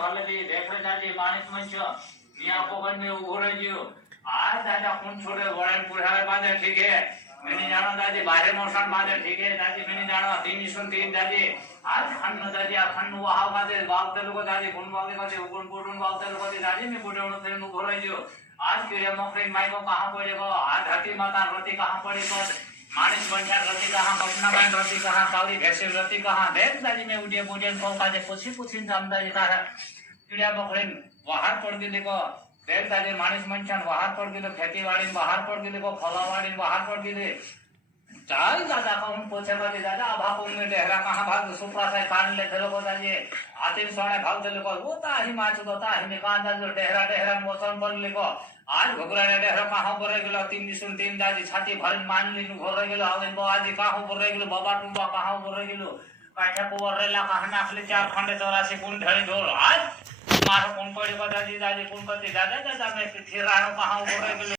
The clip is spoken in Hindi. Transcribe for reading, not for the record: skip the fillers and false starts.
Already represented management यहाँ पवन में उभो रहियो आज दादा कौन छोड़े वरण पुरावे बांधे ठीक है मैंने जाना दादी बाहर मौसम बांधे ठीक है दादी मैंने जाना 3:3 दादी आज खन्न दादी खन्न वहां बांधे बालते लोग दादी कौन बांधे का उगुन पुटुन बालते लोग दादी में बुढ़े उन तेरे उभो रहियो आज कीड़े मकड़ी माइको कहां पड़ेगा आज धरती माता रति कहां पड़ेगा मानिस बंजा रति कहां कपना बन रति कहां काली भैंस रति कहां देख दादी में उड़े बुढ़े को काजे पूछी जामदा जी तारा कीड़ा मकड़ी बाहर पड़ गेले को देख दादी मानिस मंचन बाहर पड़ गेले खेतीवाड़ी बाहर पड़ गेले को फलावाड़ी बाहर पड़ गेले चाल दादा कौन पूछे बादी दादा अभा कौन में डेहरा कहां भाग सुपरा से कान ले थलो को दादी आतिन सोने भाग थलो को वो ता ही माच तो ता ही कान दादी डेहरा मौसम पर ले को आज घोगरा ने डेहरा कहां पर गेलो 3:3 दादी छाती भर मान लिनु घोर गेलो आवन बो आज कहां पर गेलो बाबा टुबा कहां पर गेलो काठा को वरेला कहां नाखले 4 खंडे 84 कुन ढळी ढोल आज मारो कौन पड़े दादी दादी कौन करती दादा दादा मैं फिर राणो कहां हो रहे